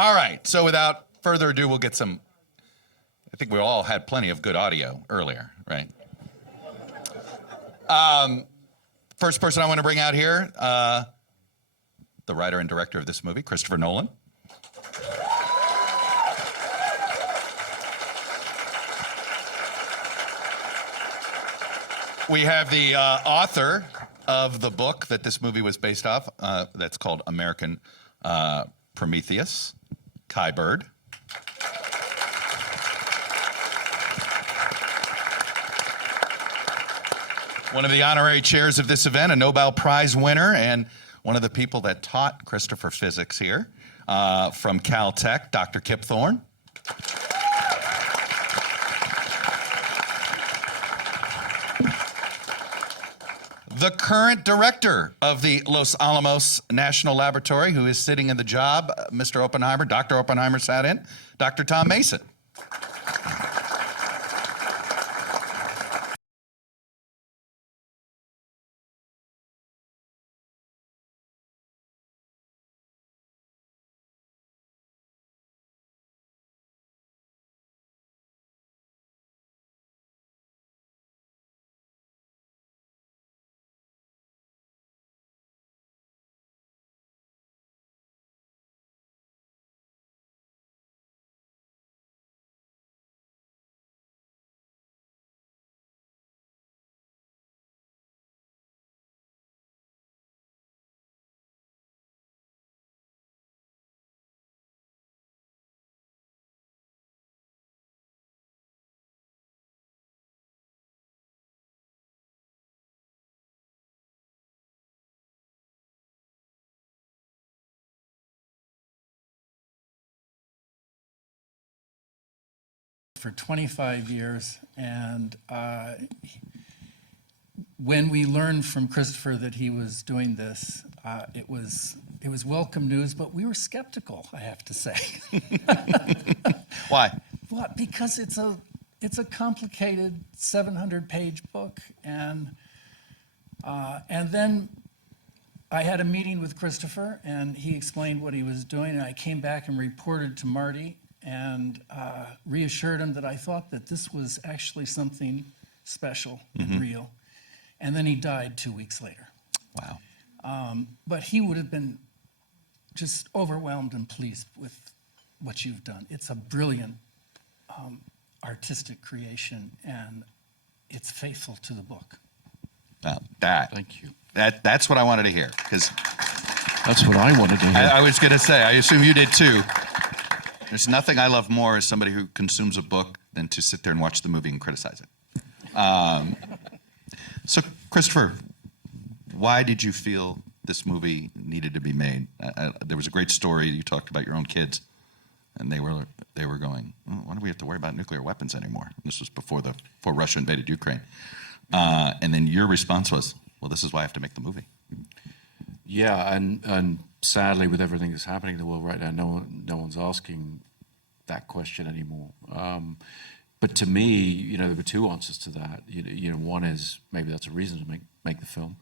All right, so without further ado, we'll get some, I think we all had plenty of good audio earlier, right? First person I want to bring out here, the writer and director of this movie, Christopher Nolan. We have the author of the book that this movie was based off, that's called American Prometheus, Kai Bird. One of the honorary chairs of this event, a Nobel Prize winner, and one of the people that taught Christopher physics here from Caltech, Dr. Kip Thorne. The current director of the Los Alamos National Laboratory, who is sitting in the job Mr. Oppenheimer, Dr. Oppenheimer sat in, Dr. Tom Mason. For 25 years, and when we learned from Christopher that he was doing this, it was welcome news, but we were skeptical, I have to say. Why? What? Because it's a complicated 700-page book, and then I had a meeting with Christopher, and he explained what he was doing, and I came back and reported to Marty and reassured him that I thought that this was actually something special and real. And then he died 2 weeks later. Wow. But he would have been just overwhelmed and pleased with what you've done. It's a brilliant artistic creation, and it's faithful to the book. Well, Thank you. That's what I wanted to hear, because That's what I wanted to hear. I was going to say, I assume you did too. There's nothing I love more as somebody who consumes a book than to sit there and watch the movie and criticize it. So, Christopher, why did you feel this movie needed to be made? There was a great story. You talked about your own kids, and they were going, oh, why do we have to worry about nuclear weapons anymore? This was before Russia invaded Ukraine. And then your response was, well, this is why I have to make the movie. Yeah, and sadly, with everything that's happening in the world right now, no one's asking that question anymore. But to me, there were two answers to that. One is maybe that's a reason to make the film,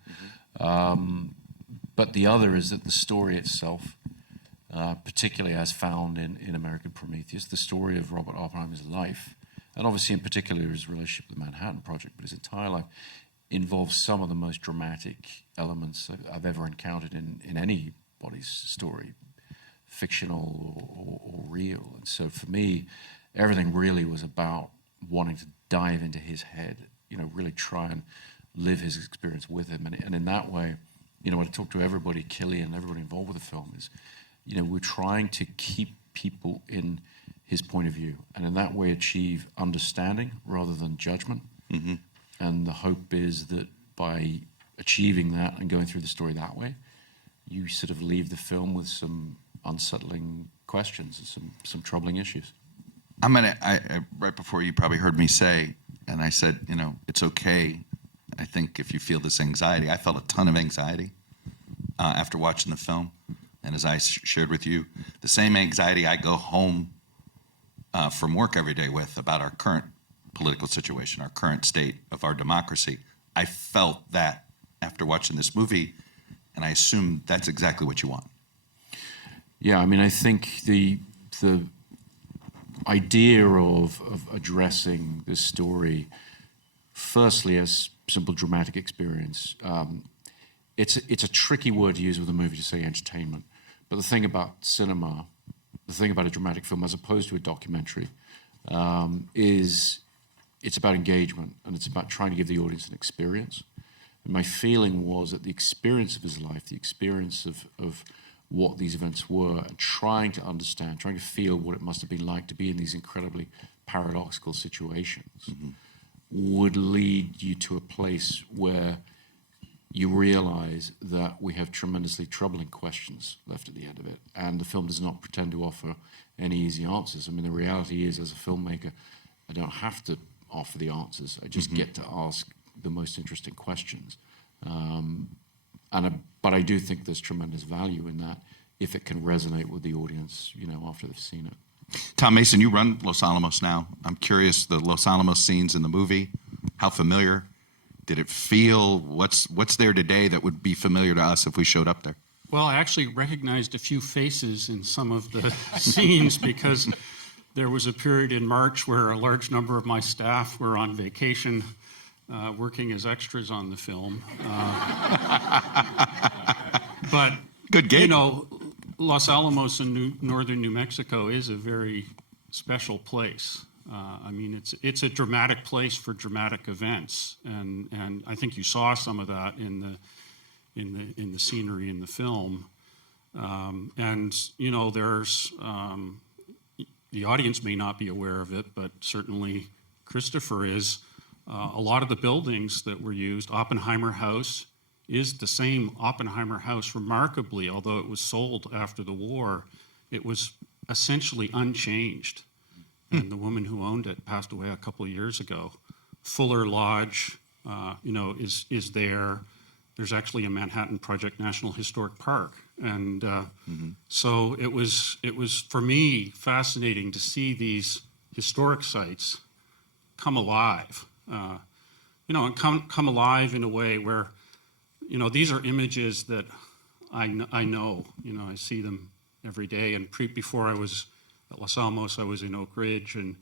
but the other is that the story itself, particularly as found in American Prometheus, the story of Robert Oppenheimer's life, and obviously in particular his relationship with the Manhattan Project, but his entire life, involves some of the most dramatic elements I've ever encountered in anybody's story, fictional or real. And so for me, everything really was about wanting to dive into his head, really try and live his experience with him. And in that way, when I talk to everybody, Cillian, everybody involved with the film, is, we're trying to keep people in his point of view, and in that way achieve understanding rather than judgment. Mm-hmm. And the hope is that by achieving that and going through the story that way, you sort of leave the film with some unsettling questions and some troubling issues. Right before you probably heard me say, and I said, it's okay. I think if you feel this anxiety, I felt a ton of anxiety after watching the film. And as I shared with you, the same anxiety I go home from work every day with about our current political situation, our current state of our democracy. I felt that after watching this movie, and I assume that's exactly what you want. Yeah, I mean, I think the the idea of addressing this story, firstly, as simple dramatic experience, it's a tricky word to use with a movie to say entertainment. But the thing about cinema, the thing about a dramatic film as opposed to a documentary, is it's about engagement, and it's about trying to give the audience an experience. And my feeling was that the experience of his life, the experience of what these events were, and trying to understand, trying to feel what it must have been like to be in these incredibly paradoxical situations, would lead you to a place where you realize that we have tremendously troubling questions left at the end of it, and the film does not pretend to offer any easy answers. I mean, the reality is, as a filmmaker, I don't have to offer the answers. I just get to ask the most interesting questions. But I do think there's tremendous value in that if it can resonate with the audience, after they've seen it. Tom Mason, you run Los Alamos now. I'm curious, the Los Alamos scenes in the movie, how familiar did it feel? What's there today that would be familiar to us if we showed up there? Well, I actually recognized a few faces in some of the scenes because there was a period in March where a large number of my staff were on vacation working as extras on the film. But, good gig. Los Alamos in northern New Mexico is a very special place. I mean, it's a dramatic place for dramatic events, and I think you saw some of that in the scenery in the film. There's the audience may not be aware of it, but certainly Christopher is. A lot of the buildings that were used, Oppenheimer House is the same Oppenheimer House. Remarkably, although it was sold after the war, it was essentially unchanged. And the woman who owned it passed away a couple of years ago. Fuller Lodge, is there. There's actually a Manhattan Project National Historic Park. And so it was for me fascinating to see these historic sites come alive. And come alive in a way where, these are images that I know, I see them every day. And before I was at Los Alamos, I was in Oak Ridge, and,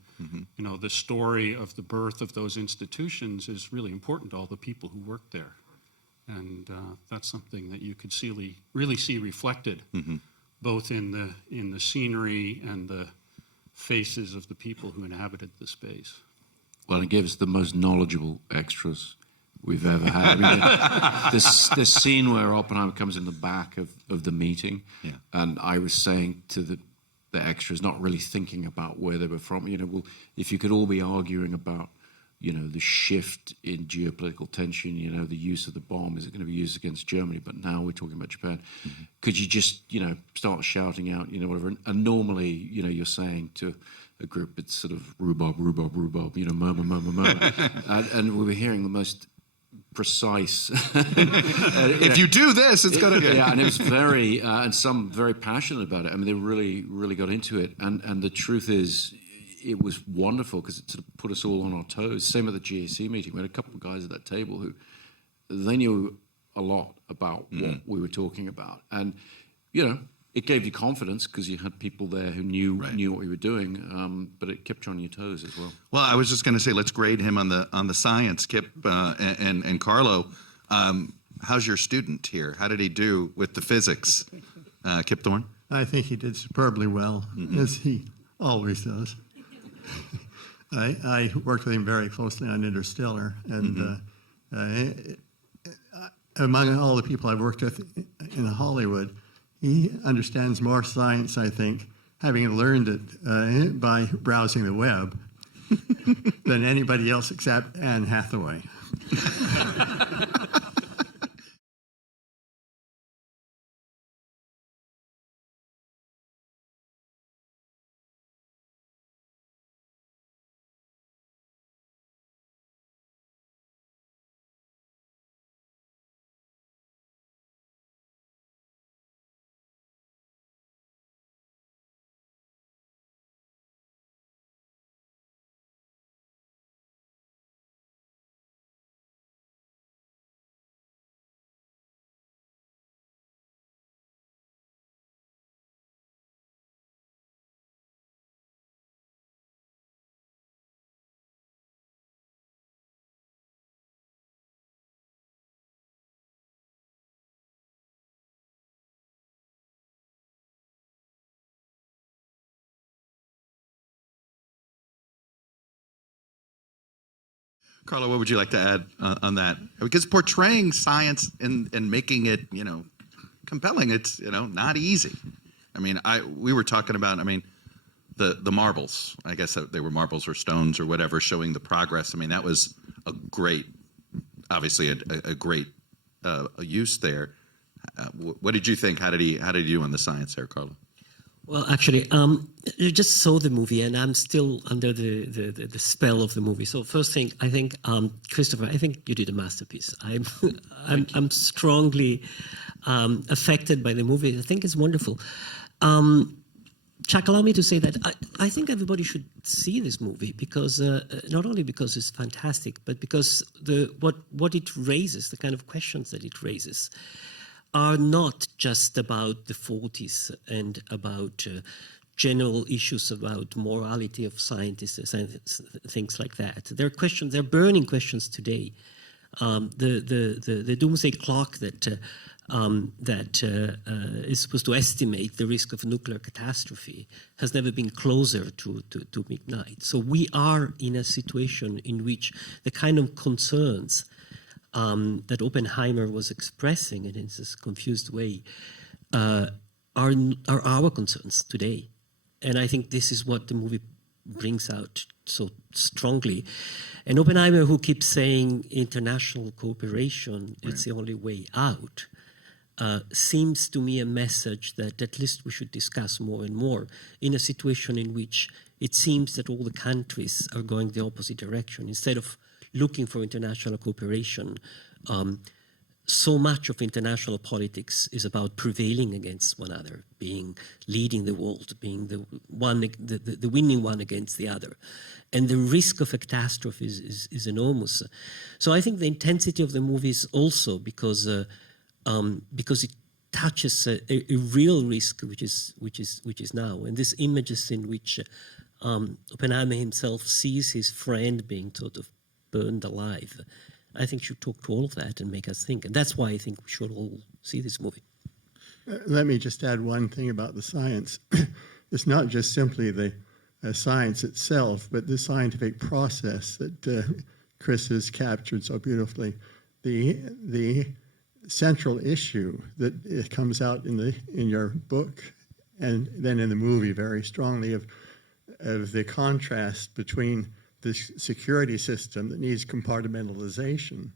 the story of the birth of those institutions is really important to all the people who worked there. And that's something that you could really see reflected, both in the scenery and the faces of the people who inhabited the space. Well, it gives the most knowledgeable extras we've ever had. I mean, this scene where Oppenheimer comes in the back of the meeting, and I was saying to the extras, not really thinking about where they were from, if you could all be arguing about, the shift in geopolitical tension, the use of the bomb, is it going to be used against Germany? But now we're talking about Japan. Could you just, start shouting out, whatever? And normally, you're saying to a group, it's sort of rhubarb, murmur. And we were hearing the most precise. If you do this, it's going to. Yeah, and it was very, and some very passionate about it. I mean, they really got into it. And the truth is, it was wonderful because it sort of put us all on our toes. Same at the GAC meeting. We had a couple of guys at that table who, they knew a lot about what we were talking about. And, it gave you confidence because you had people there who knew what we were doing, but it kept you on your toes as well. Well, I was just going to say, let's grade him on the science, Kip and Carlo. How's your student here? How did he do with the physics? Kip Thorne? I think he did superbly well, as he always does. I worked with him very closely on Interstellar, and among all the people I've worked with in Hollywood, he understands more science, I think, having learned it by browsing the web, than anybody else except Anne Hathaway. Carla, what would you like to add on that? Because portraying science and making it, compelling, it's, not easy. I mean, we were talking about, the marbles, I guess they were marbles or stones or whatever, showing the progress. I mean, that was obviously a great use there. What did you think? How did he do on the science there, Carla? Well, actually, I just saw the movie, and I'm still under the spell of the movie. So first thing, I think, Christopher, I think you did a masterpiece. I'm strongly affected by the movie. I think it's wonderful. Chuck, allow me to say that I think everybody should see this movie because not only because it's fantastic, but because what it raises, the kind of questions that it raises, are not just about the 40s and about general issues about morality of scientists and things like that. They're questions, they're burning questions today. The doomsday clock that is supposed to estimate the risk of nuclear catastrophe has never been closer to midnight. So we are in a situation in which the kind of concerns that Oppenheimer was expressing in this confused way are our concerns today. And I think this is what the movie brings out so strongly. And Oppenheimer, who keeps saying international cooperation, it's the only way out, seems to me a message that at least we should discuss more and more in a situation in which it seems that all the countries are going the opposite direction. Instead of looking for international cooperation, so much of international politics is about prevailing against one another, leading the world, being the winning one against the other. And the risk of a catastrophe is enormous. So I think the intensity of the movie is also because it touches a real risk, which is now. And these images in which Oppenheimer himself sees his friend being sort of burned alive, I think should talk to all of that and make us think. And that's why I think we should all see this movie. Let me just add one thing about the science. It's not just simply the science itself, but the scientific process that Chris has captured so beautifully. The central issue that it comes out in your book and then in the movie very strongly of the contrast between the security system that needs compartmentalization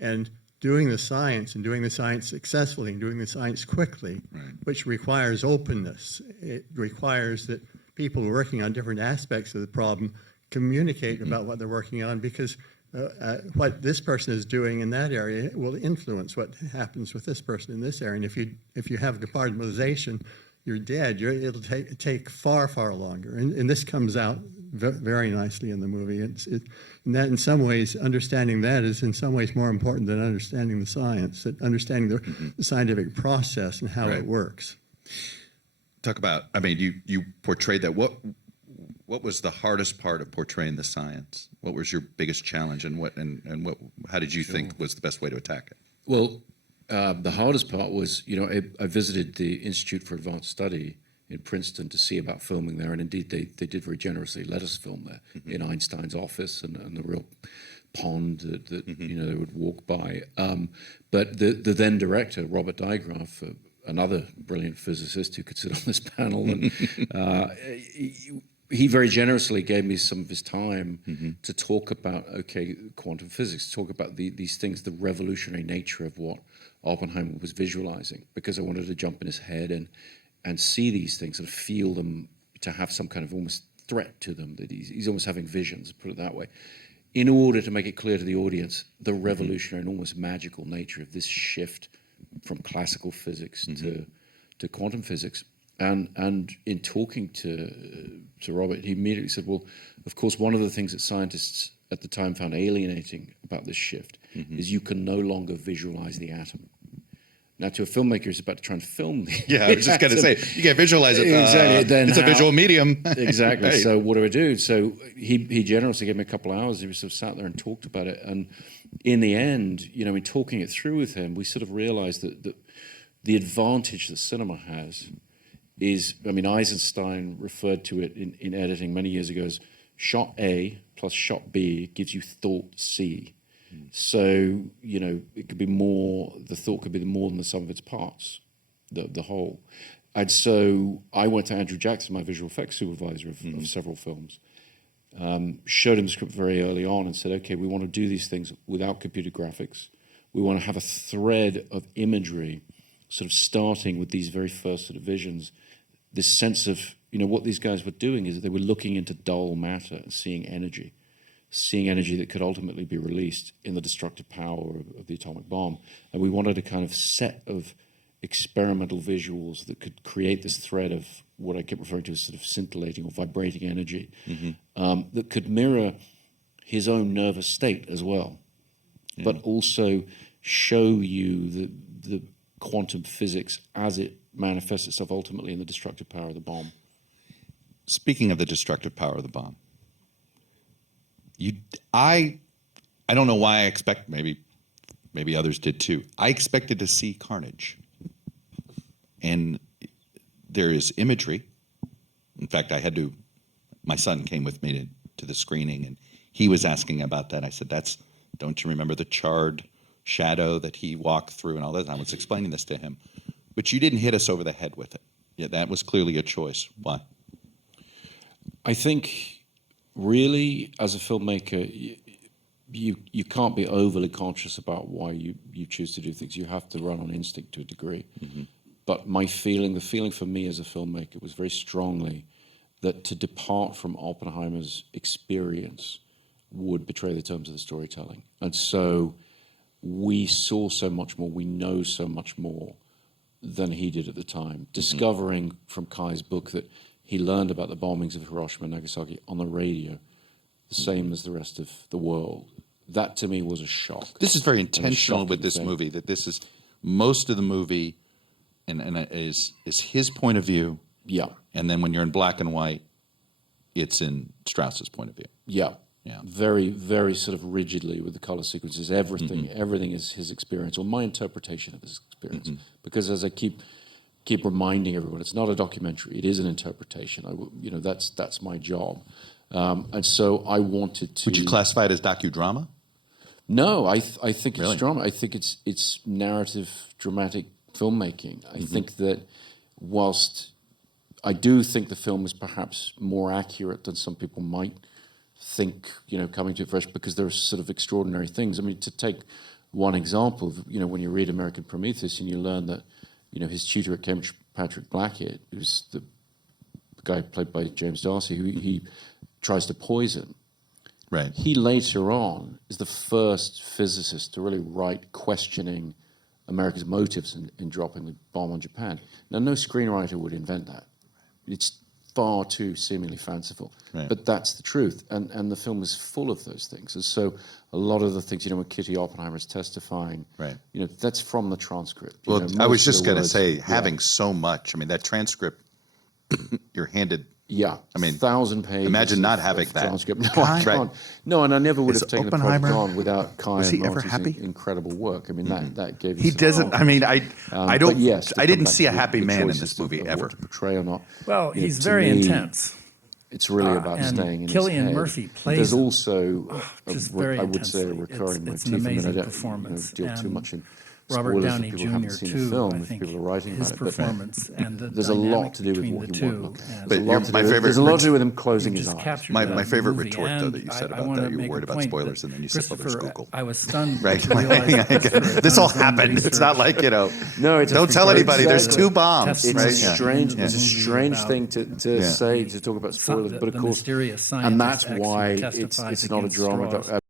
and doing the science successfully and doing the science quickly, which requires openness. It requires that people working on different aspects of the problem communicate about what they're working on, because what this person is doing in that area will influence what happens with this person in this area. And if you have compartmentalization, you're dead. It'll take far, far longer. And this comes out very nicely in the movie. And that, in some ways, understanding that is in some ways more important than understanding the science, that understanding the scientific process and how it works. Talk about, you portrayed that. What was the hardest part of portraying the science? What was your biggest challenge, and how did you think was the best way to attack it? Well, the hardest part was, I visited the Institute for Advanced Study in Princeton to see about filming there, and indeed they did very generously let us film there in Einstein's office and the real pond that they would walk by. But the then director, Robert Downey Jr., another brilliant physicist who could sit on this panel, and he very generously gave me some of his time to talk about, quantum physics, talk about these things, the revolutionary nature of what Oppenheimer was visualizing, because I wanted to jump in his head and see these things and feel them, to have some kind of almost threat to them, that he's almost having visions, put it that way, in order to make it clear to the audience the revolutionary and almost magical nature of this shift from classical physics to quantum physics. And in talking to Robert, he immediately said, well, of course, one of the things that scientists at the time found alienating about this shift is you can no longer visualize the atom. Now, to a filmmaker who's about to try and film the I was just going to say, you can't visualize it. Exactly. Then it's a visual medium. Exactly. Right. So what do I do? So he generously gave me a couple of hours. He sort of sat there and talked about it. And in the end, in talking it through with him, we sort of realized that the advantage that cinema has is, Eisenstein referred to it in editing many years ago shot A plus shot B gives you thought C. So, you know, it could be more, the thought could be more than the sum of its parts, the whole. And so I went to Andrew Jackson, my visual effects supervisor of several films, showed him the script very early on and said, okay, we want to do these things without computer graphics. We want to have a thread of imagery sort of starting with these very first sort of visions, this sense of, you know, what these guys were doing is that they were looking into dull matter and seeing energy that could ultimately be released in the destructive power of the atomic bomb. And we wanted a kind of set of experimental visuals that could create this thread of what I kept referring to as sort of scintillating or vibrating energy that could mirror his own nervous state as well, but also show you the quantum physics as it manifests itself ultimately in the destructive power of the bomb. Speaking of the destructive power of the bomb, I don't know why I expect, maybe others did too. I expected to see carnage. And there is imagery. In fact, my son came with me to the screening, and he was asking about that. I said, don't you remember the charred shadow that he walked through and all that? And I was explaining this to him. But you didn't hit us over the head with it. Yeah, that was clearly a choice. Why? I think really, as a filmmaker, you can't be overly conscious about why you choose to do things. You have to run on instinct to a degree. But the feeling for me as a filmmaker was very strongly that to depart from Oppenheimer's experience would betray the terms of the storytelling. And so we saw so much more, we know so much more than he did at the time. Discovering from Kai's book that he learned about the bombings of Hiroshima and Nagasaki on the radio, the same as the rest of the world. That to me was a shock. This is very intentional with this movie, that this is most of the movie and is his point of view. Yeah. And then when you're in black and white, it's in Strauss's point of view. Yeah. Yeah. Very, very sort of rigidly with the color sequences. Everything is his experience or my interpretation of his experience. Because as I keep reminding everyone, it's not a documentary. It is an interpretation. That's my job. And so I wanted to. Would you classify it as docudrama? No, I think Really? it's drama. I think it's narrative, dramatic filmmaking. I think that whilst I do think the film is perhaps more accurate than some people might think, coming to it fresh, because there are sort of extraordinary things. I mean, to take one example, when you read American Prometheus and you learn that, his tutor at Cambridge, Patrick Blackett, who's the guy played by James Darcy, who he tries to poison. Right. He later on is the first physicist to really write questioning America's motives in dropping the bomb on Japan. Now, no screenwriter would invent that. It's far too seemingly fanciful. Right. But that's the truth. And the film is full of those things. And so a lot of the things, when Kitty Oppenheimer is testifying, Right. That's from the transcript. Well, I was just going to say, having so much, that transcript, you're handed. Yeah, I mean, 1,000 pages. Imagine not having of that. transcript. No, Kai? I can't. Right. No, and I never would Is have taken Oppenheimer- the project on without Kai was he and ever Marty's happy? incredible work. I mean, that gave He some doesn't. I mean, I but don't. yes, to I come didn't back see a to happy the man in choices this movie of ever. what to portray or not. Well, he's to very me, intense. It's really about and staying in Cillian his head. Murphy plays There's him, also, just very I would say, a intensely. recurring It's an motif. amazing I don't performance. deal too And much in Robert spoilers Downey if people haven't Jr. seen too. the film, I if think people are writing his about it. But performance and the there's a lot dynamic to do with between what the he two. wants. and But There's a lot to my do- favorite- There's a lot to do with him closing you his just eyes. captured My that favorite movie. retort, though, And that you said I about wanna that, you were make a worried about point spoilers, that and then you said, well, there's Christopher, Google. I was stunned Right. to realize that Christopher had This done all his own happened. It's research. not like No, it's Don't tell anybody. There's exactly. two bombs. Testimony Right? It's Yeah. a strange, into it's a the movie strange about thing to say, to talk about spoilers, but of the course, mysterious and that's scientist X who why testifies it's not a against drama. Strauss.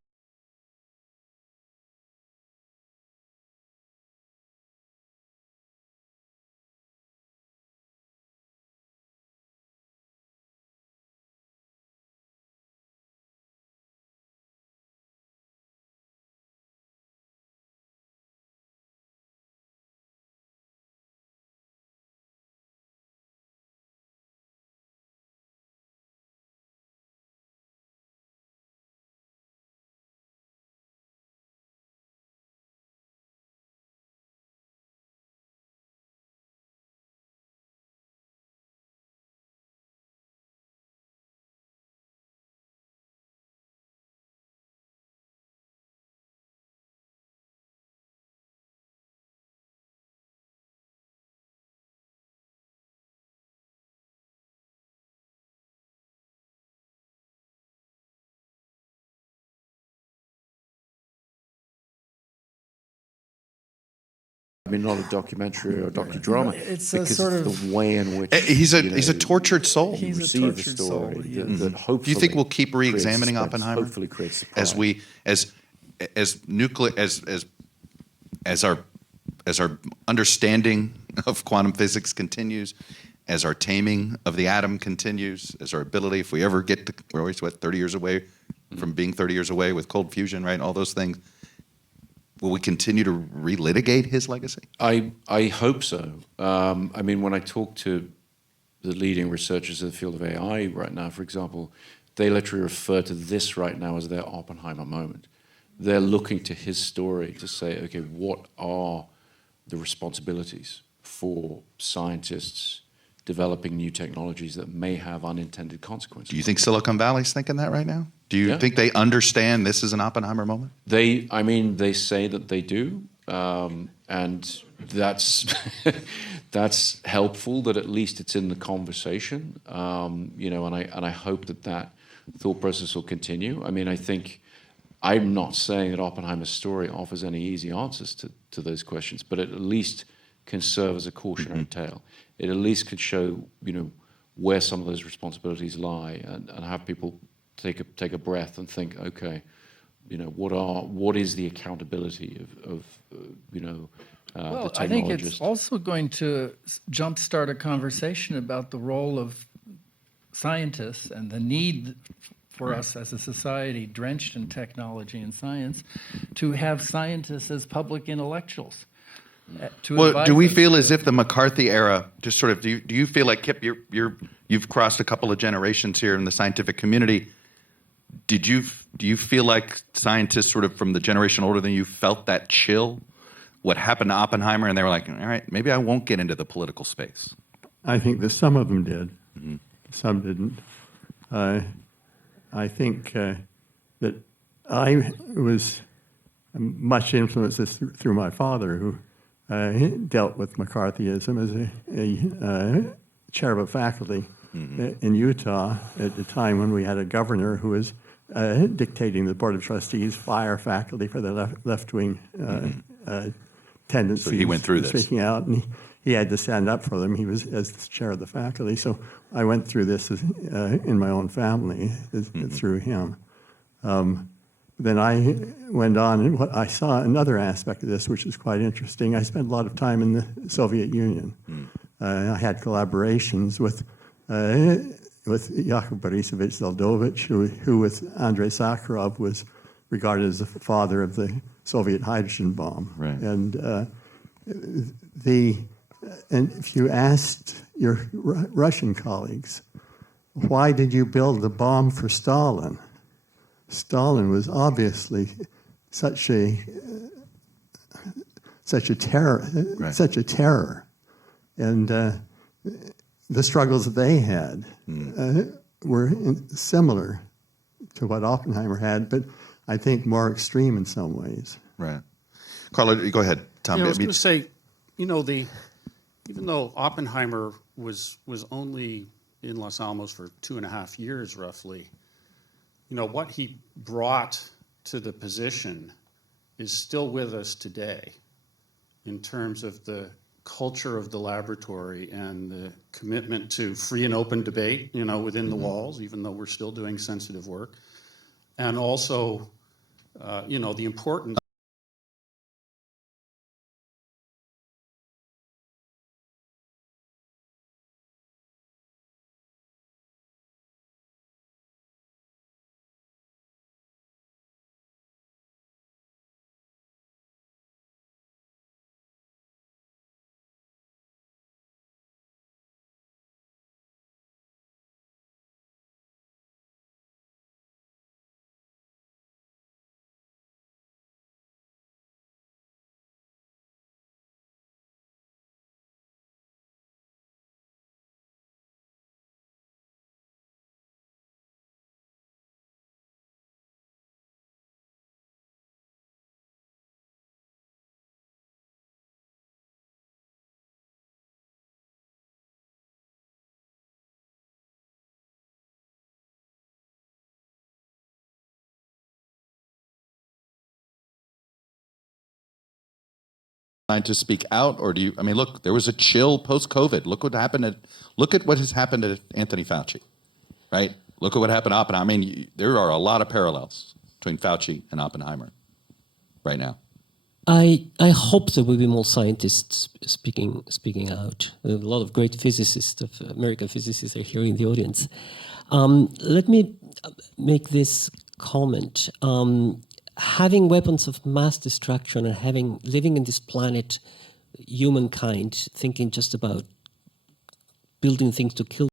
I mean, not a documentary or a docudrama. It's a because sort it's of- the way in which He's a tortured soul. He's a receive the tortured story soul, that, yes. that hopefully Do you think we'll keep creates re-examining suspense, Oppenheimer? Hopefully creates surprise. As our understanding of quantum physics continues, as our taming of the atom continues, as our ability, if we ever get to, we're always 30 years away from being 30 years away with cold fusion, right? All those things. Will we continue to relitigate his legacy? I hope so. I mean, when I talk to the leading researchers in the field of AI right now, for example, they literally refer to this right now as their Oppenheimer moment. They're looking to his story to say, okay, what are the responsibilities for scientists developing new technologies that may have unintended consequences? Do you think Silicon Valley's thinking that right now? Do you Yeah. think they understand this is an Oppenheimer moment? I mean, they say that they do, and that's that's helpful. That at least it's in the conversation, and I hope that thought process will continue. I mean, I think I'm not saying that Oppenheimer's story offers any easy answers to those questions, but it at least can serve as a cautionary tale. It at least could show, where some of those responsibilities lie, and have people take a breath and think, okay, what is the accountability of the Well, I think it's technologist? also going to jumpstart a conversation about the role of scientists and the need for us as a society drenched in technology and science to have scientists as public intellectuals. Well, do we feel as if the McCarthy era just sort of, do you feel like, Kip, you've crossed a couple of generations here in the scientific community. Do you feel like scientists sort of from the generation older than you felt that chill? What happened to Oppenheimer, and they were like, all right, maybe I won't get into the political space. I think that some of them did, some didn't. I think that I was much influenced through my father, who dealt with McCarthyism as a chair of a faculty in Utah at the time when we had a governor who was dictating the Board of Trustees fire faculty for their left-wing tendencies. So he went through this. Speaking out, and he had to stand up for them. He was as the chair of the faculty. So I went through this in my own family through him. Then I went on, and I saw another aspect of this, which is quite interesting. I spent a lot of time in the Soviet Union. I had collaborations with Yakov Borisovich Zeldovich, who with Andrei Sakharov was regarded as the father of the Soviet hydrogen bomb. Right. And if you asked your Russian colleagues, why did you build the bomb for Stalin? Stalin was obviously such a terror, Right. and the struggles that they had were similar to what Oppenheimer had, but I think more extreme in some ways. Right. Carlo, go ahead. Tom. Yeah, I was going to say, even though Oppenheimer was only in Los Alamos for 2.5 years, roughly, what he brought to the position is still with us today in terms of the culture of the laboratory and the commitment to free and open debate, within the walls, even though we're still doing sensitive work. And also, the importance scientists speak out, or do you? I mean, look, there was a chill post-COVID. Look at what has happened at Anthony Fauci, right? Look at what happened to Oppenheimer. I mean, there are a lot of parallels between Fauci and Oppenheimer right now. I hope there will be more scientists speaking out. There are a lot of great physicists, American physicists, are here in the audience. Let me make this comment. Having weapons of mass destruction and living in this planet, humankind thinking just about building things to kill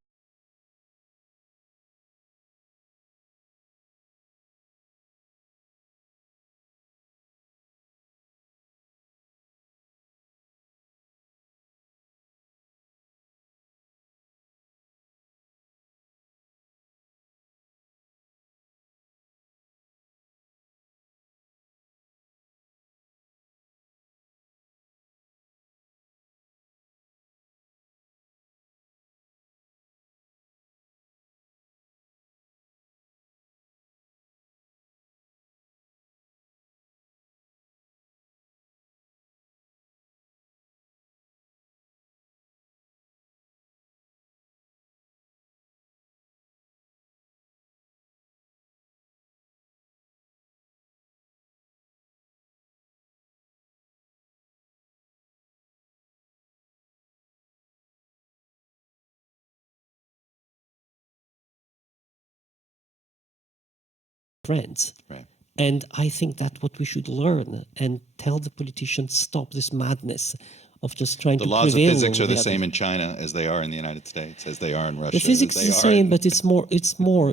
friends. Right. And I think that's what we should learn and tell the politicians, stop this madness of just trying The to laws of prevail physics over are the other. same in China as they are in the United States, as they are in Russia. The physics as is they the are same, in- but it's more.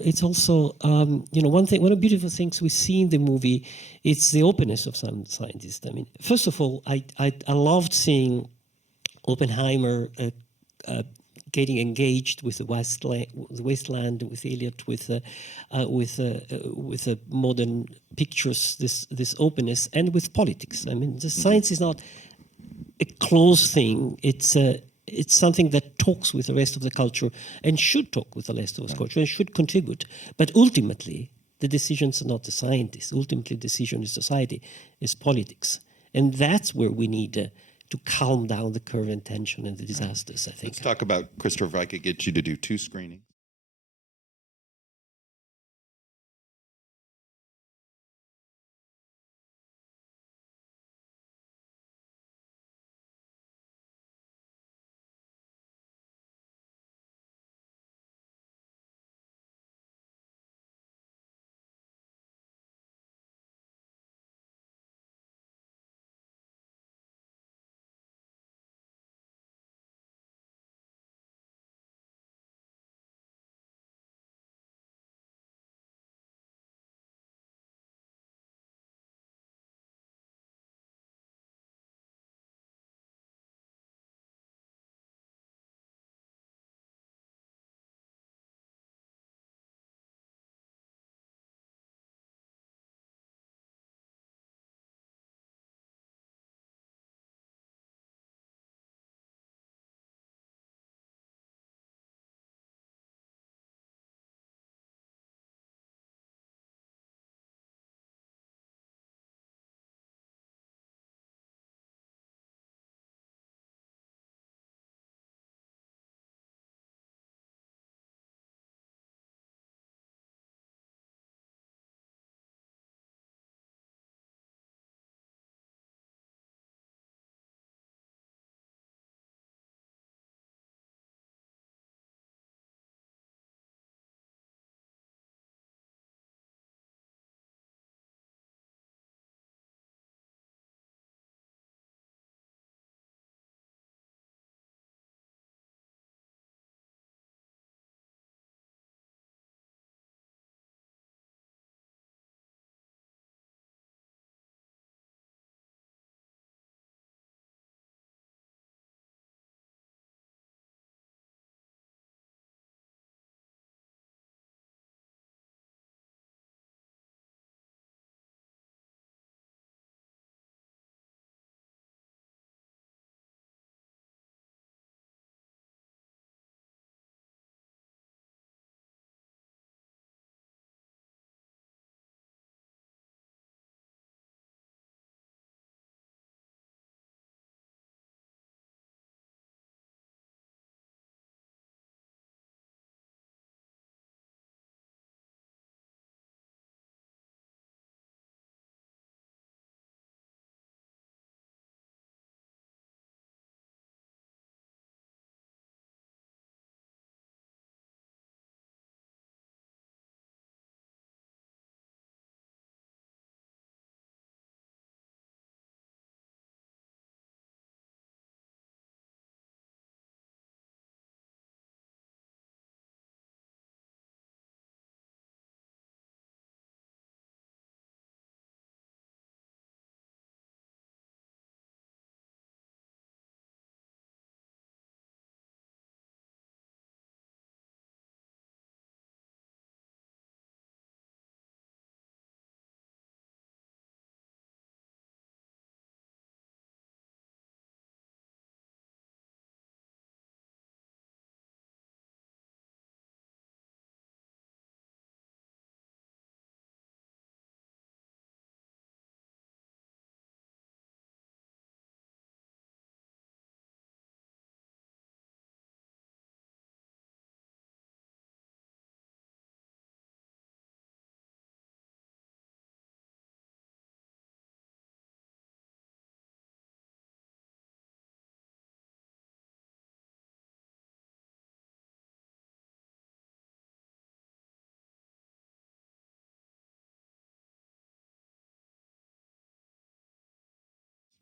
It's also, one of the beautiful things we see in the movie, it's the openness of some scientists. I mean, first of all, I loved seeing Oppenheimer getting engaged with the wasteland, with Eliot, with modern pictures, this openness, and with politics. I mean, the science is not a closed thing. It's something that talks with the rest of the culture and should talk with the rest of the culture and should contribute. But ultimately, the decisions are not the scientists. Ultimately, the decision is society, is politics. And that's where we need to calm down the current tension and the disasters, I think. Let's talk about, Christopher, if I could get you to do 2 screenings.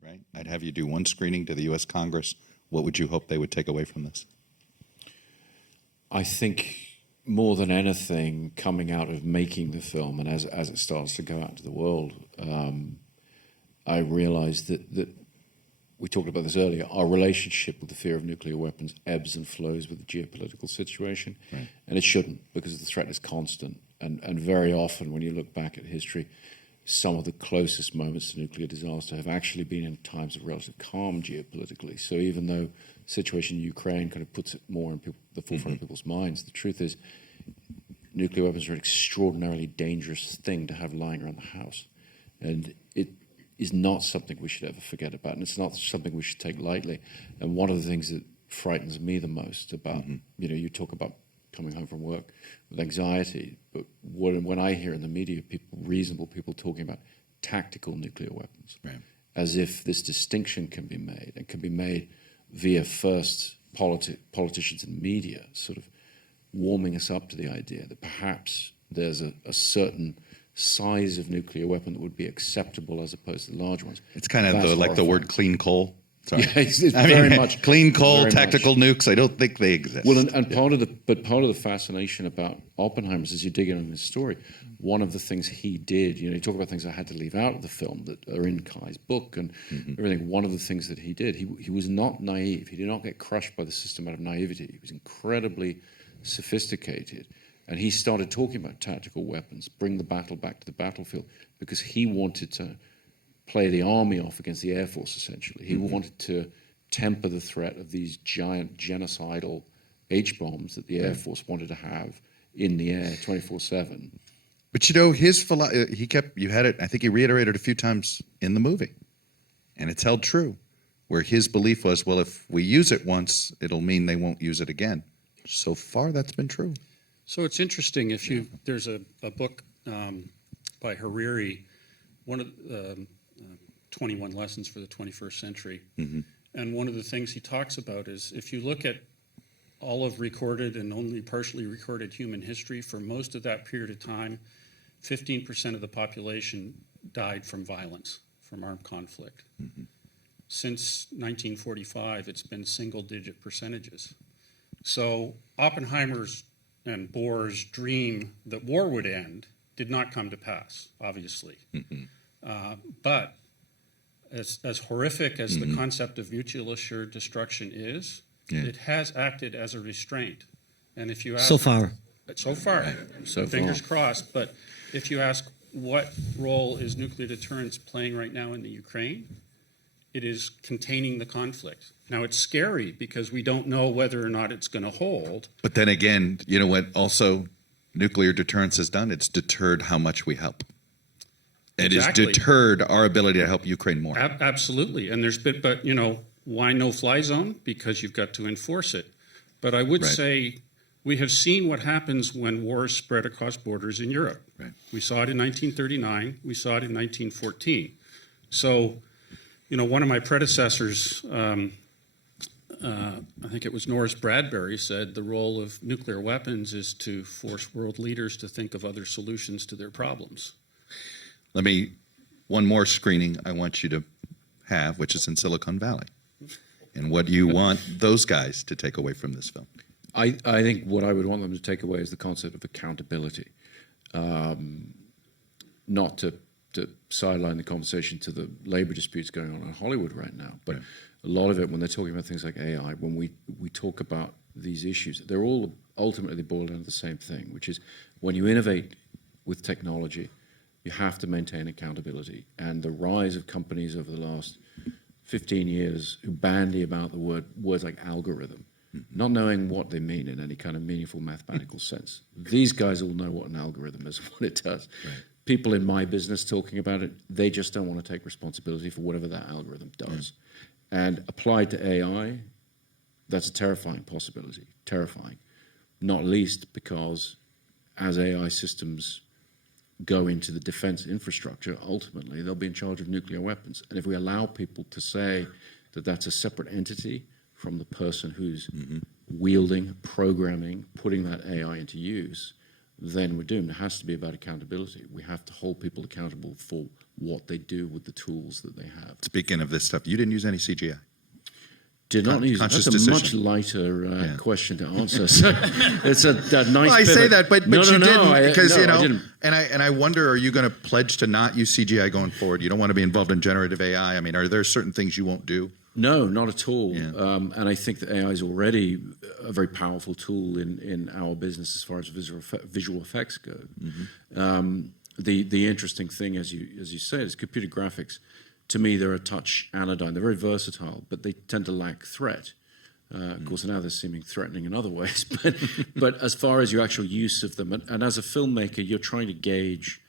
right? I'd have you do one screening to the U.S. Congress. What would you hope they would take away from this? I think more than anything, coming out of making the film and as it starts to go out into the world, I realized that we talked about this earlier, our relationship with the fear of nuclear weapons ebbs and flows with the geopolitical situation. Right. And it shouldn't, because the threat is constant. And very often when you look back at history, some of the closest moments to nuclear disaster have actually been in times of relative calm geopolitically. So even though the situation in Ukraine kind of puts it more in the forefront of people's minds, the truth is nuclear weapons are an extraordinarily dangerous thing to have lying around the house. And it is not something we should ever forget about, and it's not something we should take lightly. And one of the things that frightens me the most about, you talk about coming home from work with anxiety, but when I hear in the media reasonable people talking about tactical nuclear weapons, right, as if this distinction can be made, and can be made via first politicians and media sort of warming us up to the idea that perhaps there's a certain size of nuclear weapon that would be acceptable as opposed to the large ones. It's kind of like the word clean coal. Sorry. Yeah, it's very much clean coal, very tactical nukes. I don't think they exist. Well, and part of the fascination about Oppenheimer is, as you dig into his story, one of the things he did. You talk about things I had to leave out of the film that are in Kai's book and everything. One of the things that he did, he was not naive. He did not get crushed by the system out of naivety. He was incredibly sophisticated. And he started talking about tactical weapons, bring the battle back to the battlefield, because he wanted to play the army off against the Air Force, essentially. He wanted to temper the threat of these giant genocidal H-bombs that the Air Force wanted to have in the air 24/7. But his philosophy, you had it, I think he reiterated a few times in the movie, and it's held true, where his belief was, well, if we use it once, it'll mean they won't use it again. So far, that's been true. So it's interesting, there's a book by Hariri, one of 21 Lessons for the 21st Century. And one of the things he talks about is, if you look at all of recorded and only partially recorded human history, for most of that period of time, 15% of the population died from violence, from armed conflict. Since 1945, it's been single-digit percentages. So Oppenheimer's and Bohr's dream that war would end did not come to pass, obviously. But as horrific as the concept of mutual assured destruction is, it has acted as a restraint. And if you ask, so far, fingers crossed. But if you ask, what role is nuclear deterrence playing right now in the Ukraine? It is containing the conflict. Now, it's scary because we don't know whether or not it's going to hold. But then again, you know what also nuclear deterrence has done? It's deterred how much we help. It has deterred our ability to help Ukraine more. Absolutely. And but why no fly zone? Because you've got to enforce it. But I would say we have seen what happens when wars spread across borders in Europe. Right. We saw it in 1939. We saw it in 1914. So, one of my predecessors, I think it was Norris Bradbury, said the role of nuclear weapons is to force world leaders to think of other solutions to their problems. One more screening I want you to have, which is in Silicon Valley. And what do you want those guys to take away from this film? I think what I would want them to take away is the concept of accountability. Not to sideline the conversation to the labor disputes going on in Hollywood right now, but a lot of it, when they're talking about things like AI, when we talk about these issues, they're all ultimately boiled down to the same thing, which is when you innovate with technology, you have to maintain accountability. And the rise of companies over the last 15 years who bandy about the words like algorithm, not knowing what they mean in any kind of meaningful mathematical sense. These guys all know what an algorithm is and what it does. Right. People in my business talking about it, they just don't want to take responsibility for whatever that algorithm does. And applied to AI, that's a terrifying possibility, terrifying. Not least because as AI systems go into the defense infrastructure, ultimately they'll be in charge of nuclear weapons. And if we allow people to say that that's a separate entity from the person who's wielding, programming, putting that AI into use, then we're doomed. It has to be about accountability. We have to hold people accountable for what they do with the tools that they have. Speaking of this stuff, you didn't use any CGI. Did not use conscious that's a decision. much lighter question to answer. So it's a nice. Well, I say pivot. that, but no, you no, didn't because no, you know. I didn't. And I wonder, are you going to pledge to not use CGI going forward? You don't want to be involved in generative AI. I mean, are there certain things you won't do? No, not at all. Yeah. And I think that AI is already a very powerful tool in our business as far as visual effects go. The interesting thing, as you said, is computer graphics. To me, they're a touch anodyne. They're very versatile, but they tend to lack threat. Of course, now they're seeming threatening in other ways. But as far as your actual use of them, and as a filmmaker, you're trying to gauge,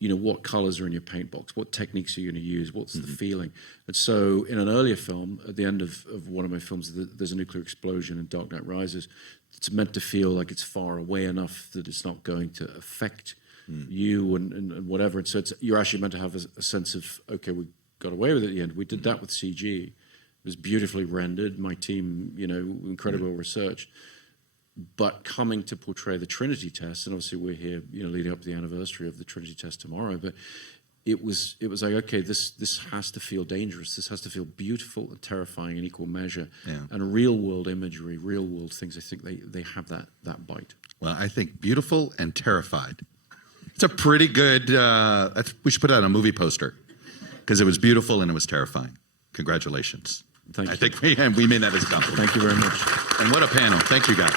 what colors are in your paint box, what techniques are you going to use, what's the feeling. And so in an earlier film, at the end of one of my films, there's a nuclear explosion in Dark Knight Rises. It's meant to feel like it's far away enough that it's not going to affect you and whatever. And so you're actually meant to have a sense of, okay, we got away with it at the end. We did that with CG. It was beautifully rendered. My team, incredibly well researched. But coming to portray the Trinity test, and obviously we're here, leading up to the anniversary of the Trinity test tomorrow. But it was like, okay, this has to feel dangerous. This has to feel beautiful and terrifying in equal measure. Yeah. And real world imagery, real world things. I think they have that bite. Well, I think beautiful and terrified. It's a pretty good. We should put it on a movie poster because it was beautiful and it was terrifying. Congratulations. Thank you. I think we mean that as a compliment. Thank you very much. And what a panel. Thank you, guys.